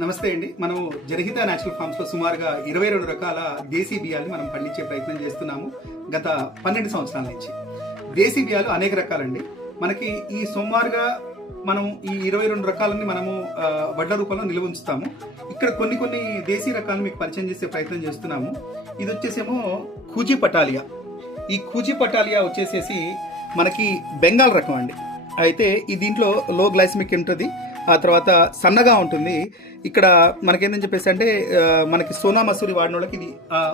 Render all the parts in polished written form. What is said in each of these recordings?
నమస్తే అండి. మనం జనహిత నేచురల్ ఫార్మ్స్ లో సుమారుగా 22 రకాల దేశీ బియ్యాన్ని మనం పండించే ప్రయత్నం చేస్తున్నాము గత 12 సంవత్సరాల నుంచి. దేశీ బియ్యాలు అనేక రకాలండి. మనకి ఈ సుమారుగా మనం ఈ 22 రకాలని మనము వడ్ల రూపంలో నిల్వ ఉంచుతాము. ఇక్కడ కొన్ని దేశీ రకాలను మీకు పరిచయం చేసే ప్రయత్నం చేస్తున్నాము. ఇది వచ్చేసేమో ఖూజీ పటాలియా. ఈ ఖూజీ పటాలియా వచ్చేసేసి మనకి బెంగాల్ రకం అండి. అయితే ఈ దీంట్లో లో గ్లైసమిక్ ఉంటుంది, ఆ తర్వాత సన్నగా ఉంటుంది. ఇక్కడ మనకేందని చెప్పేసి అంటే మనకి సోనా మసూరి వాడిన వాళ్ళకి ఇది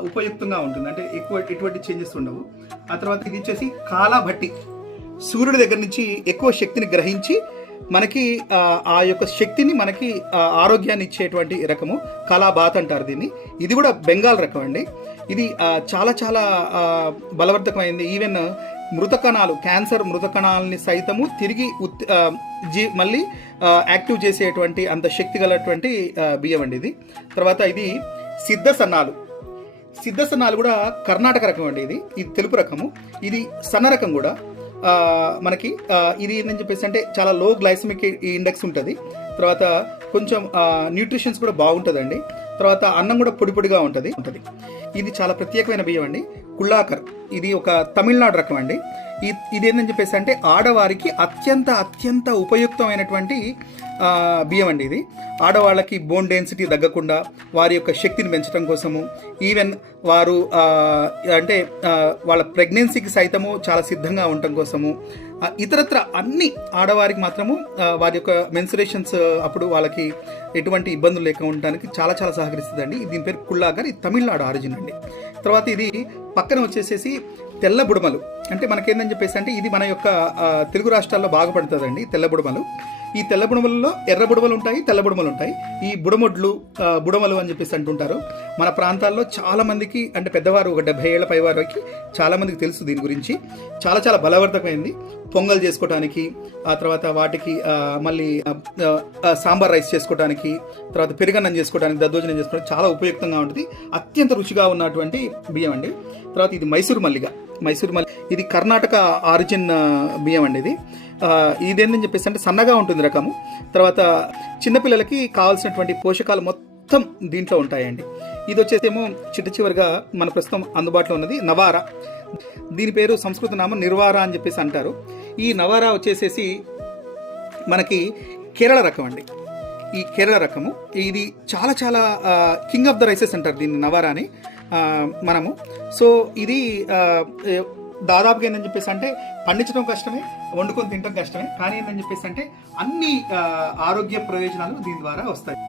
ఉపయుక్తంగా ఉంటుంది, అంటే ఎక్కువ ఎటువంటి చేంజెస్ ఉండవు. ఆ తర్వాత ఇది వచ్చేసి కాలా భట్టి, సూర్యుడి దగ్గర నుంచి ఎక్కువ శక్తిని గ్రహించి మనకి ఆ యొక్క శక్తిని మనకి ఆరోగ్యాన్ని ఇచ్చేటువంటి రకము కలాబాత్ అంటారు దీన్ని. ఇది కూడా బెంగాల్ రకం అండి. ఇది చాలా చాలా బలవర్ధకమైంది. ఈవెన్ మృత కణాలు, క్యాన్సర్ మృత కణాలని సైతము తిరిగి మళ్ళీ యాక్టివ్ చేసేటువంటి అంత శక్తి గలటువంటి బియ్యం అండి ఇది. తర్వాత ఇది సిద్ధ సన్నాలు. సిద్ధ సన్నాలు కూడా కర్ణాటక రకం అండి. ఇది తెలుపు రకము. ఇది సన్న రకం కూడా మనకి ఇది ఏంటని చెప్పేసి అంటే చాలా లో గ్లైసమిక్ ఇండెక్స్ ఉంటుంది. తర్వాత కొంచెం న్యూట్రిషన్స్ కూడా బాగుంటుందండి. తర్వాత అన్నం కూడా పొడి పొడిగా ఉంటుంది. ఇది చాలా ప్రత్యేకమైన బియ్యం అండి. కుళ్ళాకర్, ఇది ఒక తమిళనాడు రకం అండి. ఇది ఏంటని చెప్పేసి అంటే ఆడవారికి అత్యంత ఉపయుక్తమైనటువంటి బియ్యం అండి. ఇది ఆడవాళ్ళకి బోన్ డెన్సిటీ తగ్గకుండా వారి యొక్క శక్తిని పెంచడం కోసము, ఈవెన్ వారు అంటే వాళ్ళ ప్రెగ్నెన్సీకి సైతము చాలా సిద్ధంగా ఉండటం కోసము, ఇతరత్ర అన్ని ఆడవారికి మాత్రము వారి యొక్క మెన్సురేషన్స్ అప్పుడు వాళ్ళకి ఎటువంటి ఇబ్బందులు లేకుండా ఉండడానికి చాలా చాలా సహకరిస్తుందండి. దీని పేరు కుళ్ళాకర్. ఇది తమిళనాడు ఆరిజిన్ అండి. తర్వాత ఇది పక్కన వచ్చేసేసి తెల్ల బుడమలు. అంటే మనకేందని చెప్పేసి అంటే ఇది మన యొక్క తెలుగు రాష్ట్రాల్లో బాగా పడుతుందండి తెల్ల బుడమలు. ఈ తెల్ల బుడమలలో ఎర్ర బుడమలు ఉంటాయి, తెల్ల బుడమలు ఉంటాయి. ఈ బుడమొడ్లు, బుడమలు అని చెప్పేసి అంటుంటారు. మన ప్రాంతాల్లో చాలా మందికి, అంటే పెద్దవారు ఒక 70 ఏళ్ల పైవారికి చాలా మందికి తెలుసు దీని గురించి. చాలా చాలా బలవర్ధకమైంది. పొంగల్ చేసుకోవడానికి, ఆ తర్వాత వాటికి మళ్ళీ సాంబార్ రైస్ చేసుకోవడానికి, తర్వాత పెరుగన్నం చేసుకోవడానికి, దద్దోజనం చేసుకోవడానికి చాలా ఉపయుక్తంగా ఉంటుంది. అత్యంత రుచిగా ఉన్నటువంటి బియ్యం అండి. తర్వాత ఇది మైసూర్ మల్లిగ. ఇది కర్ణాటక ఆరిజిన్ బియ్యం అండి. ఇదేంటని చెప్పేసి అంటే సన్నగా ఉంటుంది రకము. తర్వాత చిన్నపిల్లలకి కావాల్సినటువంటి పోషకాలు మొత్తం దీంట్లో ఉంటాయండి. ఇది వచ్చేసేమో చివరిగా మన ప్రస్తుతం అందుబాటులో ఉన్నది నవారా. దీని పేరు సంస్కృత నామం నిర్వారా అని చెప్పేసి అంటారు. ఈ నవారా వచ్చేసేసి మనకి కేరళ రకం అండి. ఈ కేరళ రకము ఇది చాలా చాలా కింగ్ ఆఫ్ ద రైసెస్ అంటారు దీన్ని, నవారాని మనము. సో ఇది దాదాపుగా ఏంటని చెప్పేసి అంటే పండించడం కష్టమే, వండుకొని తినడం కష్టమే, కానీ ఏంటని చెప్పేసి అంటే అన్ని ఆరోగ్య ప్రయోజనాలు దీని ద్వారా వస్తాయి.